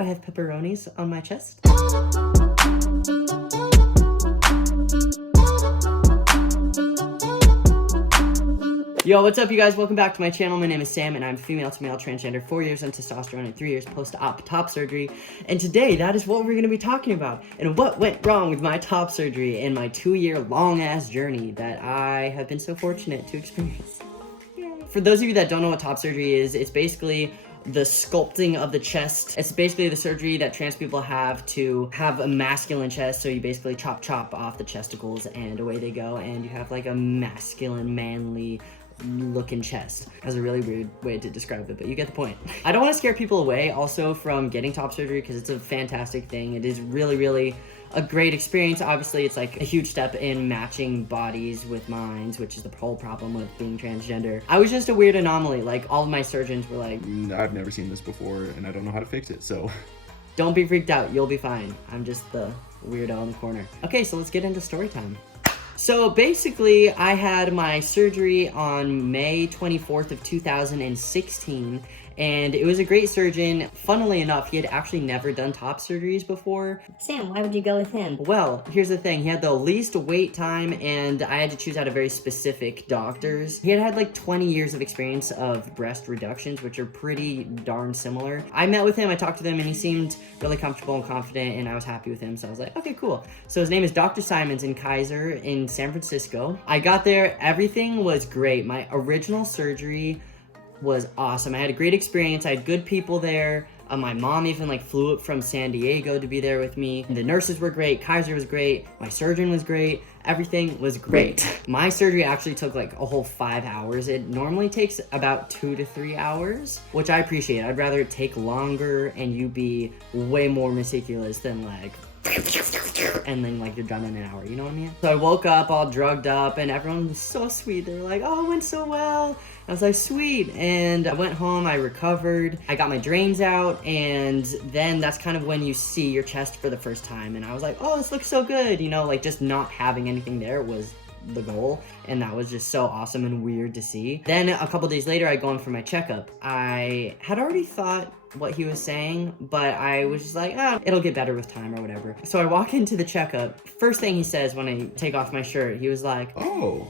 I have pepperonis on my chest? Yo, what's up you guys? Welcome back to my channel. My name is Sam and I'm female to male transgender, 4 years on testosterone and 3 years post-op top surgery. And today, that is what we're going to be talking about and what went wrong with my top surgery and my 2-year long ass journey that I have been so fortunate to experience. Yay. For those of you that don't know what top surgery is, it's basically the sculpting of the chest. It's basically the surgery that trans people have to have a masculine chest. So you basically chop off the chesticles and away they go, and you have like a masculine, manly looking chest. That's a really weird way to describe it, but you get the point. I don't want to scare people away also from getting top surgery because it's a fantastic thing. It is really a great experience. Obviously, it's like a huge step in matching bodies with minds, which is the whole problem with being transgender. I was just a weird anomaly. Like, all of my surgeons were like, I've never seen this before and I don't know how to fix it, so. Don't be freaked out, you'll be fine. I'm just the weirdo in the corner. Okay, so let's get into story time. So basically, I had my surgery on May 24th of 2016, and it was a great surgeon. Funnily enough, he had actually never done top surgeries before. Sam, why would you go with him? Well, here's the thing. He had the least wait time, and I had to choose out of very specific doctors. He had like 20 years of experience of breast reductions, which are pretty darn similar. I met with him, I talked to him, and he seemed really comfortable and confident, and I was happy with him, so I was like, okay, cool. So his name is Dr. Simons in Kaiser in San Francisco. I got there, everything was great. My original surgery was awesome. I had a great experience. I had good people there. My mom even like flew up from San Diego to be there with me. The nurses were great. Kaiser was great. My surgeon was great. Everything was great. My surgery actually took like a whole 5 hours. It normally takes about 2 to 3 hours, which I appreciate. I'd rather it take longer and you be way more meticulous than like and then like you're done in an hour, you know what I mean? So I woke up all drugged up and everyone was so sweet. They were like, oh, it went so well. I was like, sweet. And I went home, I recovered, I got my drains out, and then that's kind of when you see your chest for the first time. And I was like, oh, this looks so good. You know, like just not having anything there was the goal, and that was just so awesome and weird to see. Then a couple days later, I go in for my checkup. I had already thought what he was saying, but I was just like, it'll get better with time or whatever. So I walk into the checkup. First thing he says when I take off my shirt, he was like, Oh,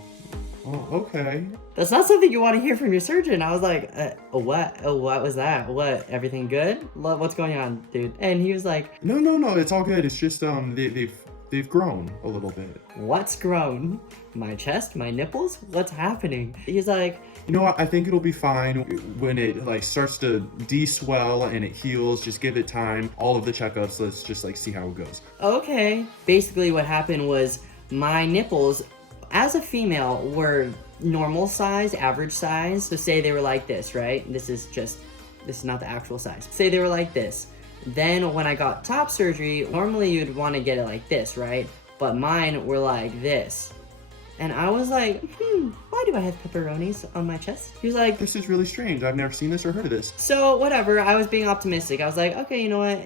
okay. That's not something you want to hear from your surgeon. I was like, what? Oh, what was that? What? Everything good? What's going on, dude? And he was like, No, it's all good. It's just, they've grown a little bit. What's grown? My chest? My nipples? What's happening? He's like, you know what? I think it'll be fine when it like starts to de-swell and it heals. Just give it time. All of the checkups, let's just like see how it goes. Okay. Basically what happened was my nipples, as a female, were normal size, average size. So say they were like this, right? This is not the actual size. Say they were like this. Then when I got top surgery, normally you'd want to get it like this, right? But mine were like this. And I was like, why do I have pepperonis on my chest? He was like, this is really strange. I've never seen this or heard of this. So whatever, I was being optimistic. I was like, okay, you know what?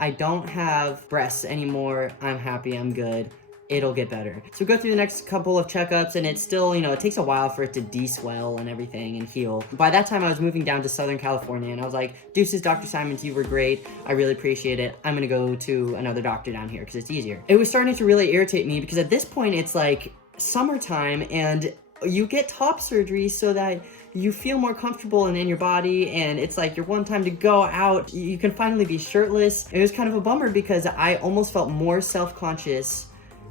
I don't have breasts anymore. I'm happy, I'm good. It'll get better. So we go through the next couple of checkups, and it's still, it takes a while for it to de-swell and everything and heal. By that time, I was moving down to Southern California, and I was like, deuces, Dr. Simons, you were great. I really appreciate it. I'm gonna go to another doctor down here because it's easier. It was starting to really irritate me because at this point, it's like summertime, and you get top surgery so that you feel more comfortable and in your body, and it's like your one time to go out. You can finally be shirtless. It was kind of a bummer because I almost felt more self-conscious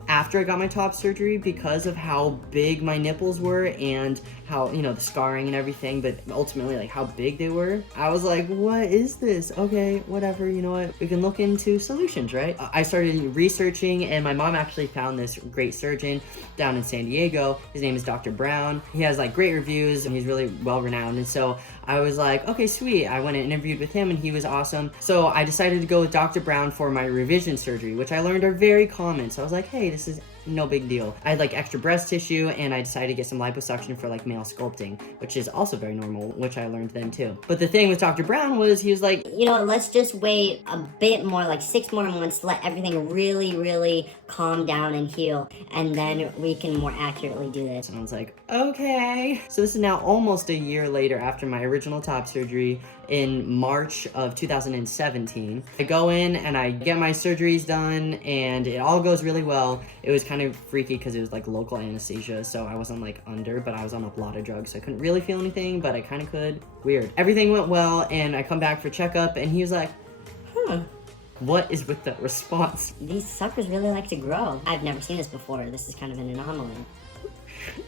after I got my top surgery because of how big my nipples were and how, the scarring and everything, but ultimately like how big they were. I was like, what is this? Okay, whatever, you know what? We can look into solutions, right? I started researching, and my mom actually found this great surgeon down in San Diego. His name is Dr. Brown. He has like great reviews and he's really well renowned. And so I was like, okay, sweet. I went and interviewed with him and he was awesome. So I decided to go with Dr. Brown for my revision surgery, which I learned are very common. So I was like, hey, this is no big deal. I had like extra breast tissue, and I decided to get some liposuction for like male sculpting, which is also very normal, which I learned then too. But the thing with Dr. Brown was he was like, let's just wait a bit more, like 6 more months, let everything really calm down and heal, and then we can more accurately do this. And I was like, okay. So this is now almost a year later after my original top surgery, in March of 2017. I go in and I get my surgeries done and it all goes really well. It was kind of freaky because it was like local anesthesia, so I wasn't like under, but I was on a lot of drugs, so I couldn't really feel anything, but I kind of could. Weird. Everything went well, and I come back for checkup and he was like, what is with that response? These suckers really like to grow. I've never seen this before. This is kind of an anomaly.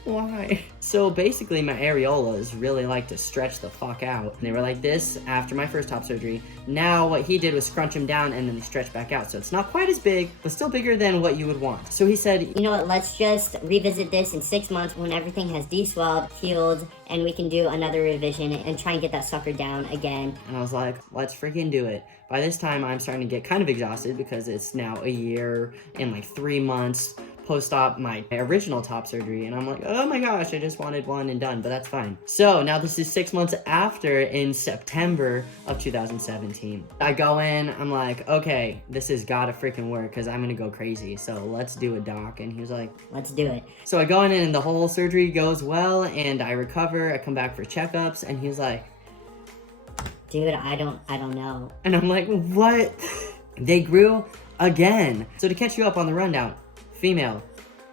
Why? So basically my areolas really like to stretch the fuck out. And they were like this after my first top surgery. Now what he did was scrunch them down and then they stretch back out. So it's not quite as big, but still bigger than what you would want. So he said, you know what, let's just revisit this in 6 months when everything has deswelled, healed, and we can do another revision and try and get that sucker down again. and I was like, let's freaking do it. By this time I'm starting to get kind of exhausted because it's now a year and like 3 months post-op my original top surgery, and I'm like, oh my gosh, I just wanted one and done, but that's fine. So now this is 6 months after, in September of 2017. I go in, I'm like, okay, this has gotta freaking work because I'm gonna go crazy, so let's do it, doc. And he was like, let's do it. so I go in and the whole surgery goes well and I recover. I come back for checkups and he was like, dude, I don't know. and I'm like, what? They grew again. So to catch you up on the rundown, female,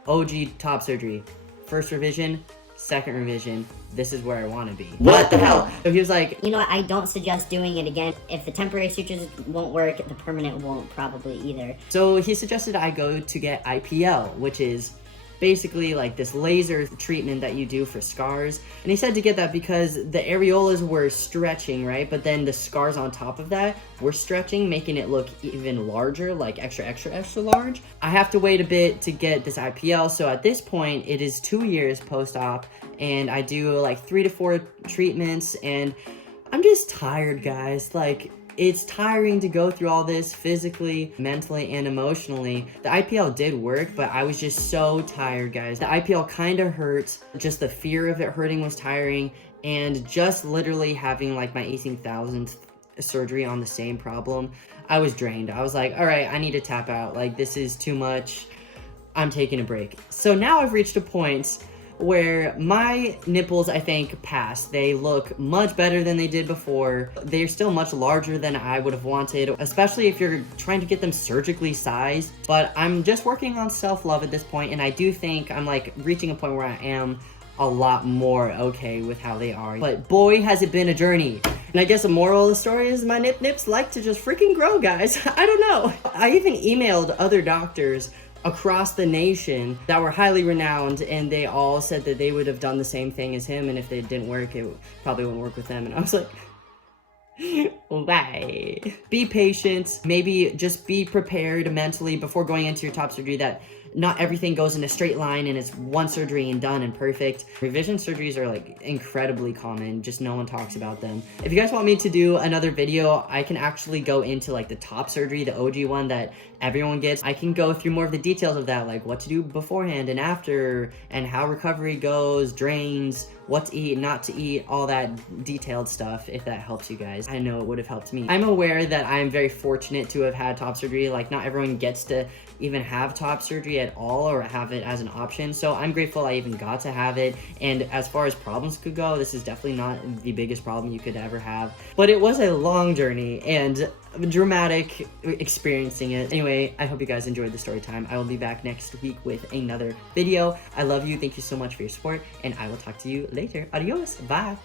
OG top surgery, first revision, second revision, this is where I want to be. What the hell? So he was like, you know what, I don't suggest doing it again. If the temporary sutures won't work, the permanent won't probably either. so he suggested I go to get IPL, which is basically like this laser treatment that you do for scars. And he said to get that because the areolas were stretching, right? But then the scars on top of that were stretching, making it look even larger, like extra, extra, extra large. I have to wait a bit to get this IPL. So at this point, it is 2 years post-op and I do like 3 to 4 treatments and I'm just tired, guys. Like, it's tiring to go through all this physically, mentally, and emotionally. The IPL did work, but I was just so tired, guys. The IPL kind of hurt. Just the fear of it hurting was tiring, and just literally having like my 18,000th surgery on the same problem, I was drained. I was like, all right, I need to tap out. Like, this is too much. I'm taking a break. So now I've reached a point where my nipples, I think, passed. They look much better than they did before. They're still much larger than I would have wanted, especially if you're trying to get them surgically sized. But I'm just working on self-love at this point, and I do think I'm like reaching a point where I am a lot more okay with how they are. But boy, has it been a journey. And I guess the moral of the story is my nips like to just freaking grow, guys. I don't know. I even emailed other doctors across the nation that were highly renowned, and they all said that they would have done the same thing as him, and if it didn't work, it probably wouldn't work with them. And I was like, why? Be patient, maybe just be prepared mentally before going into your top surgery that not everything goes in a straight line and it's one surgery and done and perfect. Revision surgeries are like incredibly common, just no one talks about them. If you guys want me to do another video, I can actually go into like the top surgery, the OG one that everyone gets. I can go through more of the details of that, like what to do beforehand and after, and how recovery goes, drains, what to eat, not to eat, all that detailed stuff, if that helps you guys. I know it would have helped me. I'm aware that I'm very fortunate to have had top surgery. Like, not everyone gets to even have top surgery at all or have it as an option, so I'm grateful I even got to have it. And as far as problems could go, this is definitely not the biggest problem you could ever have, but it was a long journey and dramatic experiencing it. Anyway, I hope you guys enjoyed the story time. I will be back next week with another video. I love you. Thank you so much for your support, and I will talk to you later. Adios. Bye.